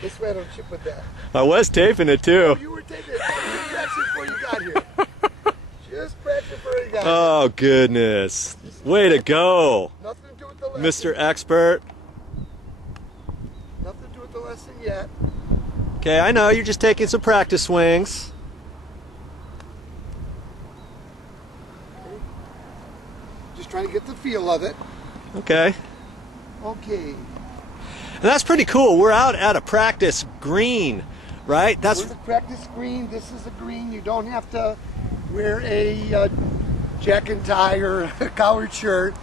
This way I don't chip with that. I was taping it too. Oh, you were taping it. Just practicing before you got here. Just practicing before you got here. Oh, goodness. Way to go, Nothing to do with the lesson. Mr. Expert. Nothing to do with the lesson yet. Okay, I know, you're just taking some practice swings. Okay. Just trying to get the feel of it. Okay. Okay. And that's pretty cool. We're out at a practice green, right? That's We're the practice green. This is a green. You don't have to wear a jacket and tie or a collared shirt.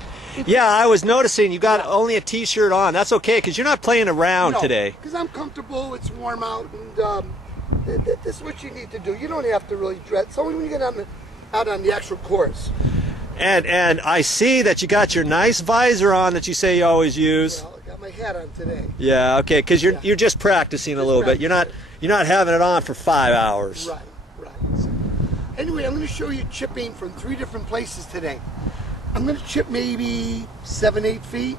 yeah, I was noticing you got only a t-shirt on. That's okay, because you're not playing around today. Because I'm comfortable. It's warm out, and this is what you need to do. You don't have to really dress. It's only when you get out on the actual course. And I see that you got your nice visor on that you say you always use. Well, I got my hat on today. Yeah, okay, because you're just practicing a little bit. You're not having it on for 5 hours. Right, right. So, anyway, I'm going to show you chipping from 3 different places today. I'm going to chip maybe 7-8 feet.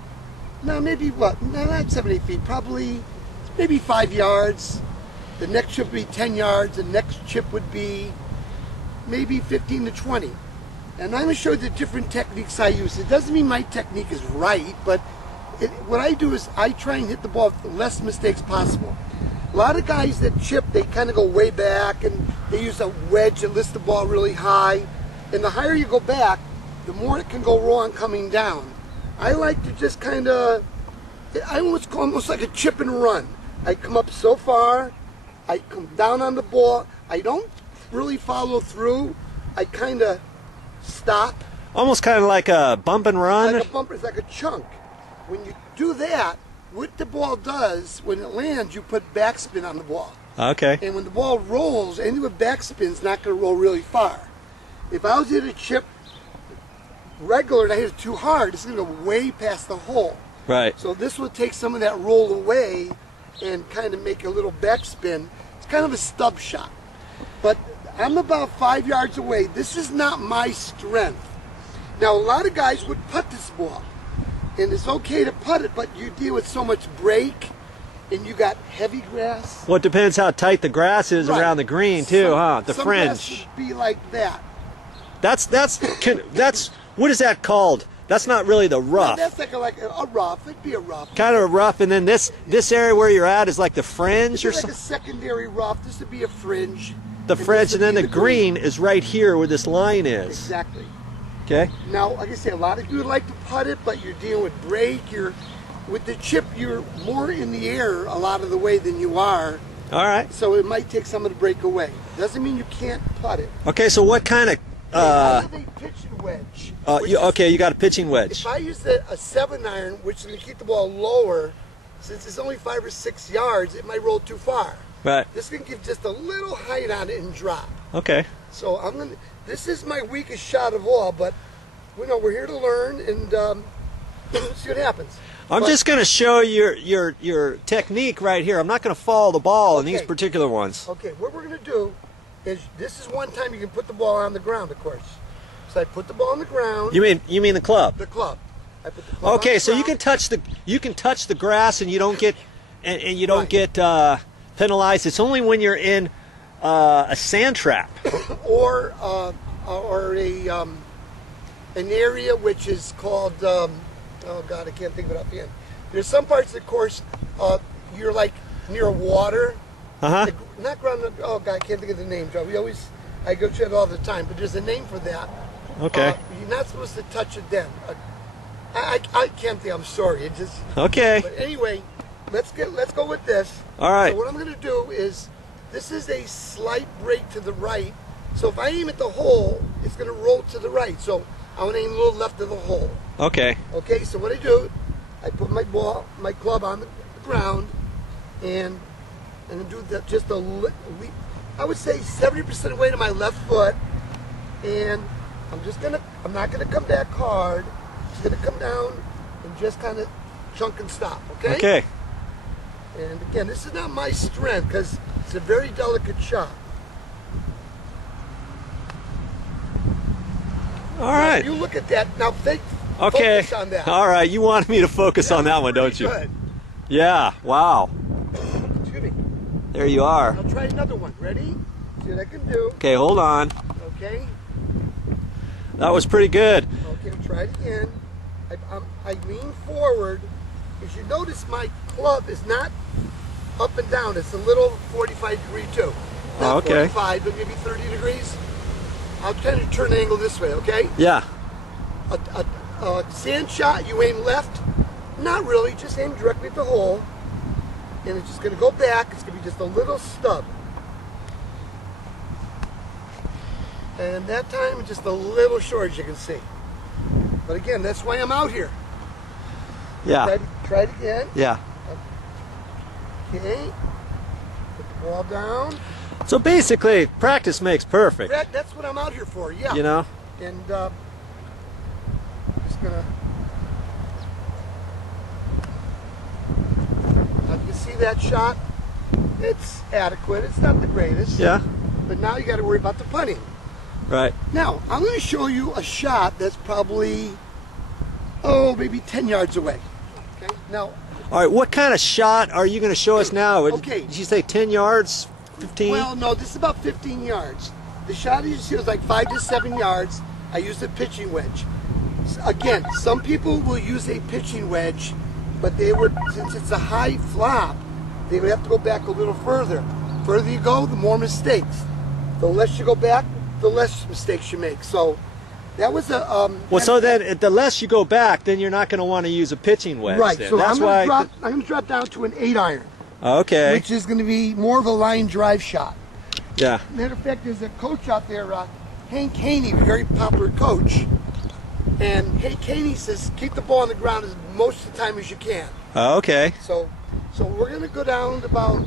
No, maybe what? No, not 7-8 feet. Probably maybe 5 yards. The next chip would be 10 yards. The next chip would be maybe 15 to 20. And I'm going to show you the different techniques I use. It doesn't mean my technique is right, but what I do is I try and hit the ball with the less mistakes possible. A lot of guys that chip, they kind of go way back and they use a wedge and lift the ball really high. And the higher you go back, the more it can go wrong coming down. I like to just kind of, I almost call almost like a chip and run. I come up so far, I come down on the ball, I don't really follow through, I kind of stop. Almost kind of like a bump and run? Like a bumper, it's like a chunk. When you do that, what the ball does, when it lands, you put backspin on the ball. Okay. And when the ball rolls, anything with backspin is not going to roll really far. If I was to hit a chip regular and I hit it too hard, it's going to go way past the hole. Right. So this will take some of that roll away and kind of make a little backspin. It's kind of a stub shot. But I'm about 5 yards away. This is not my strength. Now, a lot of guys would putt this ball. And it's okay to putt it, but you deal with so much break, and you got heavy grass. Well, it depends how tight the grass is around the green, too, huh? The some fringe. grass would be like that. That's what is that called? That's not really the rough. That's like a rough. It'd be a rough. Kind of a rough, and then this area where you're at is like the fringe or like something? a secondary rough. This would be a fringe. The fringe, and then the green is right here where this line is. Exactly. Okay. Now, like I say, a lot of you would like to putt it, but you're dealing with break. With the chip, you're more in the air a lot of the way than you are. All right. So it might take some of the break away. Doesn't mean you can't putt it. Okay, so what kind of... I have a pitching wedge. You got a pitching wedge. If I use a 7-iron, which is going to keep the ball lower, since it's only 5 or 6 yards, it might roll too far. Right. This can give just a little height on it and drop. Okay. So this is my weakest shot of all, but we're here to learn and see what happens. I'm just going to show your technique right here. I'm not going to follow the ball in these particular ones. Okay, what we're going to do is, this is one time you can put the ball on the ground, of course. So I put the ball on the ground. You mean the club? The club. I put the club on okay, the so ground. you can touch the grass and you don't get you don't get penalized. It's only when you're in a sand trap or an area which is called oh God, I can't think of it offhand. There's some parts of the course you're like near water. Uh-huh. Not ground. Oh God, I can't think of the name, Joe. I go to it all the time, but there's a name for that. Okay. You're not supposed to touch it then. I can't think. I'm sorry. It just. Okay. But anyway, let's go with this. All right. So what I'm going to do is, this is a slight break to the right. So if I aim at the hole, it's going to roll to the right. So I want to aim a little left of the hole. Okay. Okay. So what I do, I put my club on the ground, and do that just a leap. I would say 70% away to my left foot, and I'm not gonna come back hard. I'm just gonna come down and just kind of chunk and stop. Okay. Okay. And again, this is not my strength because it's a very delicate shot. All right. Now, you look at that now. Okay. Focus on that. All right. You wanted me to focus on that one, don't you? Good. Yeah, wow. Excuse me. There you are. I'll try another one. Ready? See what I can do. Okay, hold on. Okay. That was pretty good. Okay, I'll try it again. I lean forward. As you notice, my club is not up and down. It's a little 45 degree too. Not Okay. 45, but maybe 30 degrees. I'll kind of turn the angle this way, okay? Yeah. A sand shot, you aim left. Not really, just aim directly at the hole. And it's just going to go back. It's going to be just a little stub. And that time, just a little short, as you can see. But again, that's why I'm out here. Yeah. Try it again. Yeah. Okay. Put the ball down. So basically, practice makes perfect. That's what I'm out here for, yeah. You know? And I'm just gonna. Now you can see that shot. It's adequate. It's not the greatest. Yeah. But now you got to worry about the putting. Right. Now I'm going to show you a shot that's probably, maybe 10 yards away. Okay. Now. All right. What kind of shot are you going to show us now? Okay. Did you say 10 yards? 15? Well, no, this is about 15 yards. The shot you see was like 5 to 7 yards. I used a pitching wedge. Again, some people will use a pitching wedge, but they would, since it's a high flop, they would have to go back a little further. The further you go, the more mistakes. The less you go back, the less mistakes you make. So that was a. Well, so then the less you go back, then you're not going to want to use a pitching wedge. Right. Then. So That's I'm going to drop down to an 8-iron. Okay. Which is going to be more of a line drive shot. Yeah. Matter of fact, there's a coach out there, Hank Haney, a very popular coach. And Hank Haney says, keep the ball on the ground as most of the time as you can. Okay. So we're going to go down to about,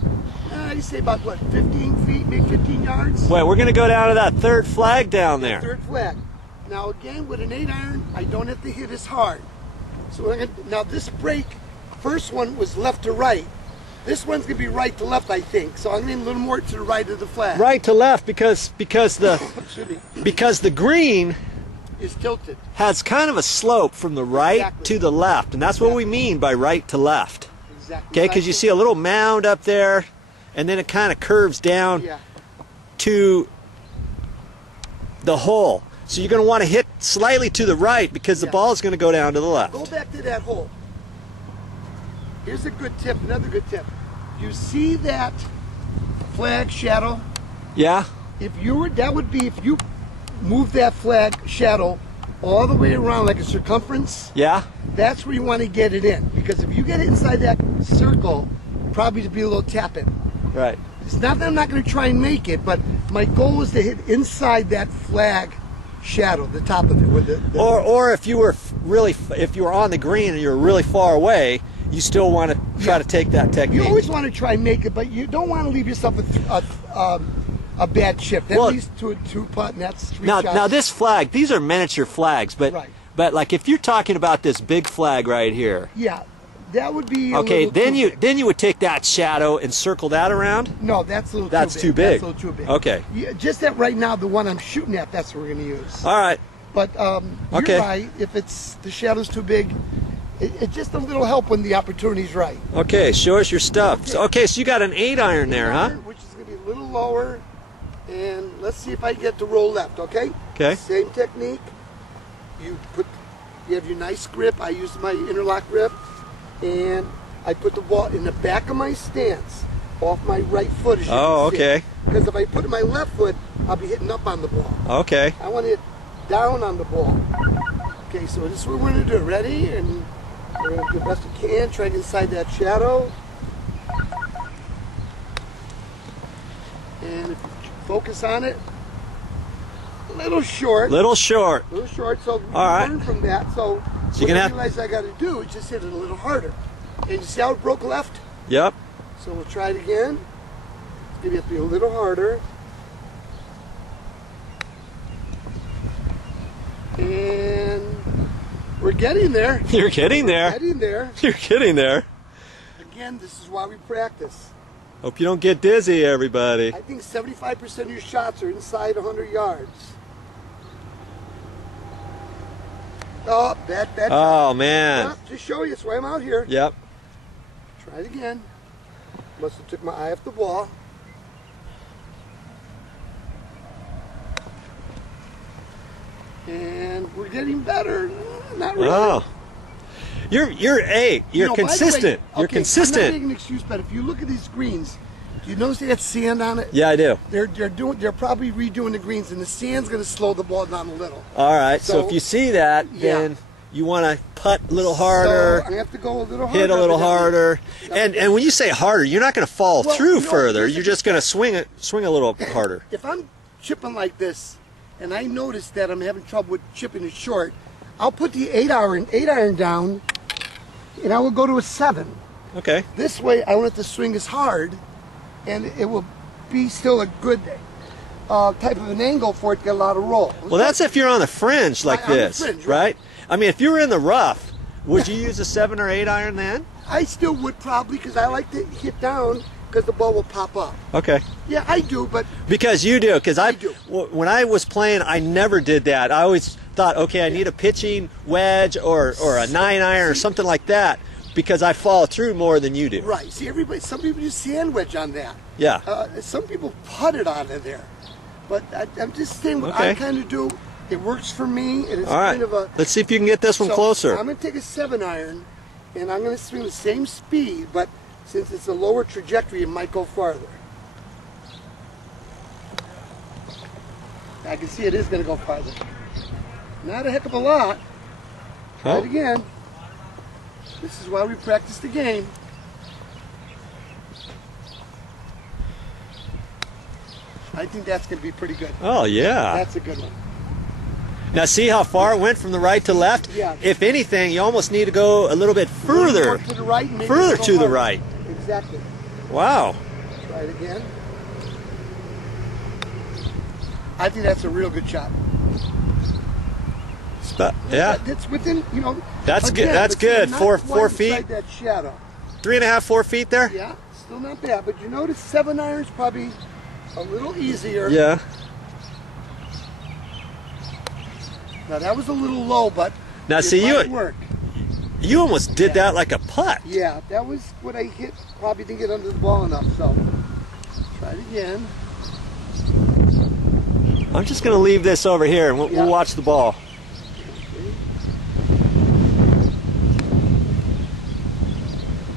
you say about what, 15 feet, maybe 15 yards? Wait, we're going to go down to that third flag down there. Third flag. Now again, with an 8-iron, I don't have to hit as hard. So now this break, first one was left to right. This one's going to be right to left, I think. So I'm going to a little more to the right of the flag. Right to left because the green is tilted. Has kind of a slope from the right Exactly. to the left, and that's what we mean by right to left. Exactly. Okay, because you see a little mound up there, and then it kind of curves down to the hole. So you're going to want to hit slightly to the right because the ball is going to go down to the left. Go back to that hole. Here's a good tip, another good tip. You see that flag shadow? Yeah? That would be if you move that flag shadow all the way around like a circumference. Yeah? That's where you want to get it in. Because if you get it inside that circle, probably to be a little tap it. Right. It's not that I'm not going to try and make it, but my goal is to hit inside that flag shadow, the top of it. With or if you were on the green and you were really far away, you still want to try to take that technique. You always want to try and make it, but you don't want to leave yourself a bad chip. That leads to a 2-putt, and that's 3 shots. Now this flag, these are miniature flags, but like if you're talking about this big flag right here. Yeah, that would be okay. Then you would take that shadow and circle that around. No, that's a little too big. That's a little too big. Okay. Just that right now, the one I'm shooting at, that's what we're going to use. All right. But you're right. If the shadow's too big, it's just a little help when the opportunity's right. Okay, show us your stuff. Okay, so you got an 8-iron there, huh? Which is going to be a little lower. And let's see if I get to roll left, okay? Okay. Same technique. You have your nice grip. I use my interlock grip. And I put the ball in the back of my stance off my right foot. As you can see. Okay. Because if I put it in my left foot, I'll be hitting up on the ball. Okay. I want to hit down on the ball. Okay, so this is what we're going to do. Ready? And we're going to do the best we can. Try to inside that shadow. And if you focus on it, a little short. Little short. A little short, so All right. learn from that. So you what I realize I got to do is just hit it a little harder. And you see how it broke left? Yep. So we'll try it again. Maybe have to be a little harder. And we're getting there. You're getting there. We're getting there. You're getting there. Again, this is why we practice. Hope you don't get dizzy, everybody. I think 75% of your shots are inside 100 yards. Oh, bad. Oh, man. Just show you. That's why I'm out here. Yep. Try it again. Must have took my eye off the ball. And we're getting better. Not really. Oh. You're consistent. Way, You're consistent. I'm not making an excuse, but if you look at these greens, do you notice they got sand on it? Yeah, I do. They're probably redoing the greens, and the sand's going to slow the ball down a little. All right. So if you see that, then you want to putt a little harder. So I have to go a little harder. Hit a little harder. And when you say harder, you're not going to fall through further. You're just going to swing a little harder. If I'm chipping like this, and I notice that I'm having trouble with chipping it short, I'll put the 8-iron down, and I will go to a 7. Okay. This way, I don't have to swing as hard, and it will be still a good type of an angle for it to get a lot of roll. Well, that's if you're on the fringe like this, fringe, right? I mean, if you were in the rough, would you use a 7 or 8-iron then? I still would probably, because I like to hit down because the ball will pop up. Okay. Yeah, I do, but... Because you do, because I do. When I was playing, I never did that. I always thought, okay, I need a pitching wedge or a 9-iron or something like that, because I fall through more than you do. Right. See, some people use sand wedge on that. Yeah. Some people putt it out of there. But I'm just saying what I kind of do. It works for me, and it's kind of a... Let's see if you can get this one closer. I'm going to take a 7-iron, and I'm going to swing the same speed, but since it's a lower trajectory, it might go farther. I can see it is going to go farther. Not a heck of a lot. Try it again. This is why we practice the game. I think that's going to be pretty good. Oh, yeah. That's a good one. Now see how far it went from the right to left? Yeah. If anything, you almost need to go a little bit further. To the right, and further to the right. Exactly. Wow. Try it again. I think that's a real good shot. Yeah. That's within, you know. That's again, good. That's good. 4 feet. Inside that shadow. 3.5, 4 feet there. Yeah, still not bad. But you notice 7-iron's probably a little easier. Yeah. Now that was a little low, but now see you almost did that like a putt. Yeah, that was what I hit. Probably didn't get under the ball enough. So try it again. I'm just going to leave this over here, and we'll watch the ball.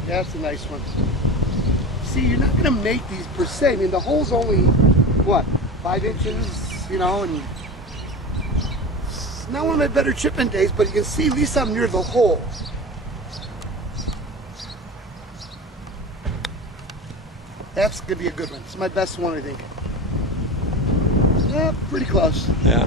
That's a nice one. See, you're not going to make these per se. I mean, the hole's only what, 5 inches, you know, and it's not one of my better chipping days, but you can see at least I'm near the hole. That's going to be a good one. It's my best one, I think. Yeah, pretty close. Yeah.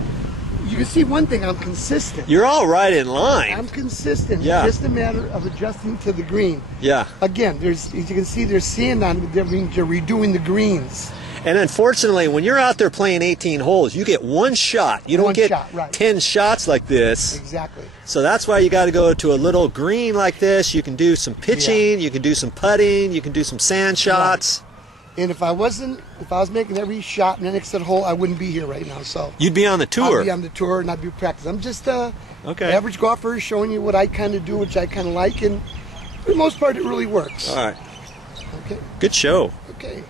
You can see one thing, I'm consistent. You're all right in line. I'm consistent. Yeah. It's just a matter of adjusting to the green. Yeah. Again, as you can see, there's sand on it. They're redoing the greens. And unfortunately, when you're out there playing 18 holes, you get one shot. You don't get 10 shots like this. Exactly. So that's why you got to go to a little green like this. You can do some pitching, you can do some putting, you can do some sand shots. Right. And if I was making every shot in the next hole, I wouldn't be here right now. So you'd be on the tour. I'd be on the tour and I'd be practicing. I'm just average golfer, showing you what I kind of do, which I kind of like, and for the most part, it really works. All right. Okay. Good show. Okay.